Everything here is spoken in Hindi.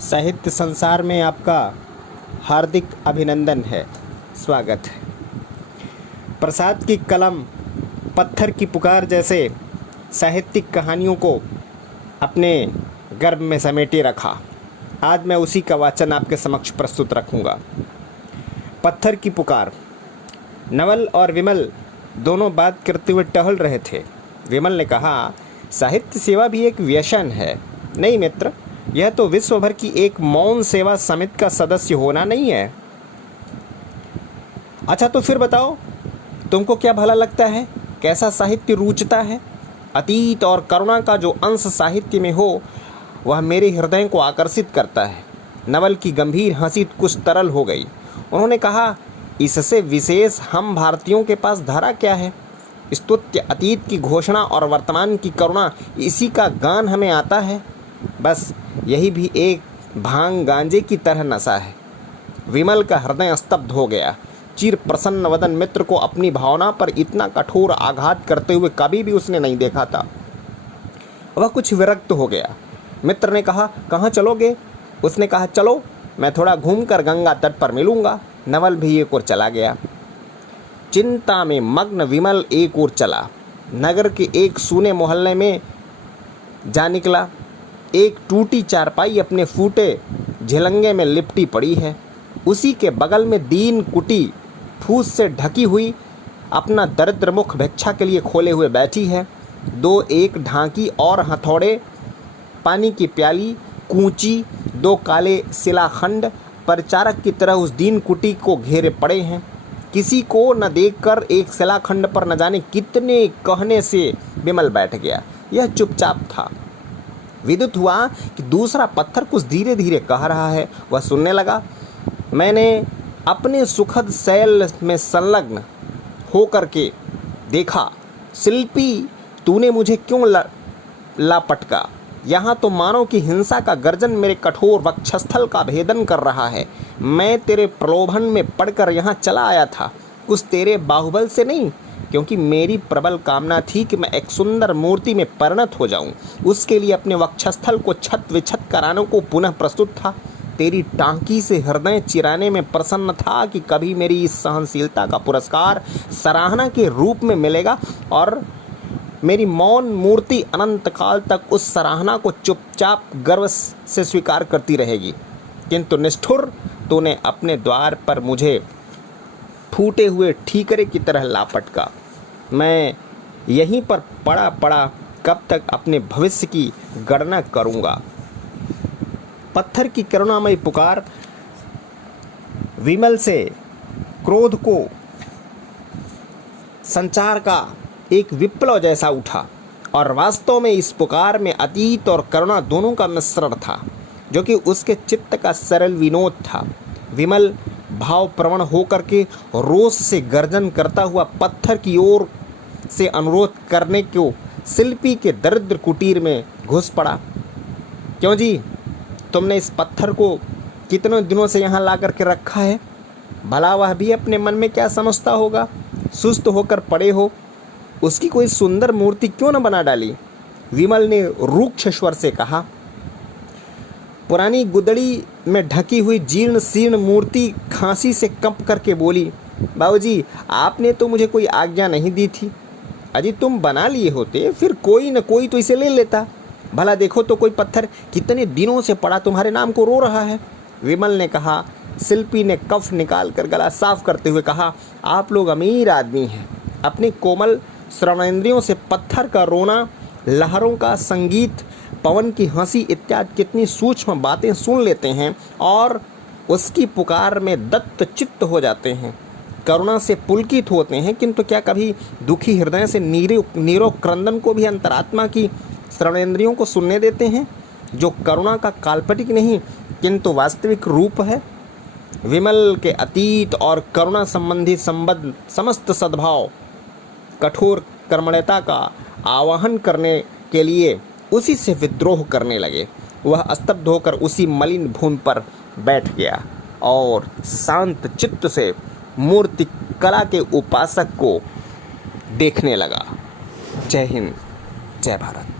साहित्य संसार में आपका हार्दिक अभिनंदन है, स्वागत है। प्रसाद की कलम, पत्थर की पुकार जैसे साहित्यिक कहानियों को अपने गर्भ में समेटे रखा। आज मैं उसी का वाचन आपके समक्ष प्रस्तुत रखूंगा। पत्थर की पुकार। नवल और विमल दोनों बात करते हुए टहल रहे थे। विमल ने कहा, साहित्य सेवा भी एक व्यसन है। नहीं मित्र, यह तो विश्व भर की एक मौन सेवा समिति का सदस्य होना नहीं है। अच्छा, तो फिर बताओ, तुमको क्या भला लगता है? कैसा साहित्य रुचता है? अतीत और करुणा का जो अंश साहित्य में हो, वह मेरे हृदय को आकर्षित करता है। नवल की गंभीर हंसी कुछ तरल हो गई। उन्होंने कहा, इससे विशेष हम भारतीयों के पास धारा क्या है? स्तुत्य अतीत की घोषणा और वर्तमान की करुणा, इसी का गान हमें आता है। बस यही भी एक भांग गांजे की तरह नशा है। विमल का हृदय स्तब्ध हो गया। चिर प्रसन्न वदन मित्र को अपनी भावना पर इतना कठोर आघात करते हुए कभी भी उसने नहीं देखा था। वह कुछ विरक्त हो गया। मित्र ने कहा, कहाँ चलोगे? उसने कहा, चलो, मैं थोड़ा घूमकर गंगा तट पर मिलूंगा। नवल भी एक ओर चला गया। चिंता में मग्न विमल एक ओर चला। नगर के एक सूने मोहल्ले में जा निकला। एक टूटी चारपाई अपने फूटे झिलंगे में लिपटी पड़ी है। उसी के बगल में दीन कुटी फूस से ढकी हुई अपना दरिद्र मुख भिक्षा के लिए खोले हुए बैठी है। दो एक ढांकी और हथौड़े, पानी की प्याली, कूंची, दो काले शिलाखंड परिचारक की तरह उस दीन कुटी को घेरे पड़े हैं। किसी को न देखकर एक शिलाखंड पर न जाने कितने कहने से विमल बैठ गया। यह चुपचाप था। विदित हुआ कि दूसरा पत्थर कुछ धीरे धीरे कह रहा है। वह सुनने लगा। मैंने अपने सुखद शैल में संलग्न होकर के देखा, शिल्पी तूने मुझे क्यों लापटका? यहाँ तो मानव की हिंसा का गर्जन मेरे कठोर वक्षस्थल का भेदन कर रहा है। मैं तेरे प्रलोभन में पड़कर यहाँ चला आया था, कुछ तेरे बाहुबल से नहीं, क्योंकि मेरी प्रबल कामना थी कि मैं एक सुंदर मूर्ति में परिणत हो जाऊं। उसके लिए अपने वक्षस्थल को छत विछत कराने को पुनः प्रस्तुत था। तेरी टांकी से हृदय चिराने में प्रसन्न था कि कभी मेरी इस सहनशीलता का पुरस्कार सराहना के रूप में मिलेगा और मेरी मौन मूर्ति अनंत काल तक उस सराहना को चुपचाप गर्व से स्वीकार करती रहेगी। किंतु निष्ठुर तूने अपने द्वार पर मुझे फूटे हुए ठीकरे की तरह लापटका। मैं यहीं पर पड़ा पड़ा कब तक अपने भविष्य की गणना करूंगा? पत्थर की करुणामयी पुकार विमल से क्रोध को संचार का एक विप्लव जैसा उठा और वास्तव में इस पुकार में अतीत और करुणा दोनों का मिश्रण था, जो कि उसके चित्त का सरल विनोद था। विमल भावप्रवण होकर के रोष से गर्जन करता हुआ पत्थर की ओर से अनुरोध करने को शिल्पी के दरिद्र कुटीर में घुस पड़ा। क्यों जी, तुमने इस पत्थर को कितने दिनों से यहाँ ला कर के रखा है? भला वह भी अपने मन में क्या समझता होगा? सुस्त होकर पड़े हो, उसकी कोई सुंदर मूर्ति क्यों न बना डाली? विमल ने रूक्ष स्वर से कहा। पुरानी गुदड़ी में ढकी हुई जीर्ण शीर्ण मूर्ति खांसी से कंप करके बोली, बाबूजी, आपने तो मुझे कोई आज्ञा नहीं दी थी। अजी तुम बना लिए होते, फिर कोई न कोई तो इसे ले लेता। भला देखो तो कोई पत्थर कितने दिनों से पड़ा तुम्हारे नाम को रो रहा है। विमल ने कहा। शिल्पी ने कफ निकाल कर गला साफ करते हुए कहा, आप लोग अमीर आदमी हैं। अपनी कोमल श्रवणेंद्रियों से पत्थर का रोना, लहरों का संगीत, पवन की हंसी इत्यादि कितनी सूक्ष्म बातें सुन लेते हैं और उसकी पुकार में दत्त चित्त हो जाते हैं, करुणा से पुलकित होते हैं। किंतु क्या कभी दुखी हृदय से नीरो क्रंदन को भी अंतरात्मा की श्रवणेंद्रियों को सुनने देते हैं, जो करुणा का काल्पनिक नहीं किंतु वास्तविक रूप है? विमल के अतीत और करुणा संबंधी संबद्ध समस्त सद्भाव कठोर कर्मण्यता का आवाहन करने के लिए उसी से विद्रोह करने लगे। वह स्तब्ध होकर उसी मलिन भूमि पर बैठ गया और शांत चित्त से मूर्ति कला के उपासक को देखने लगा। जय हिंद, जय भारत।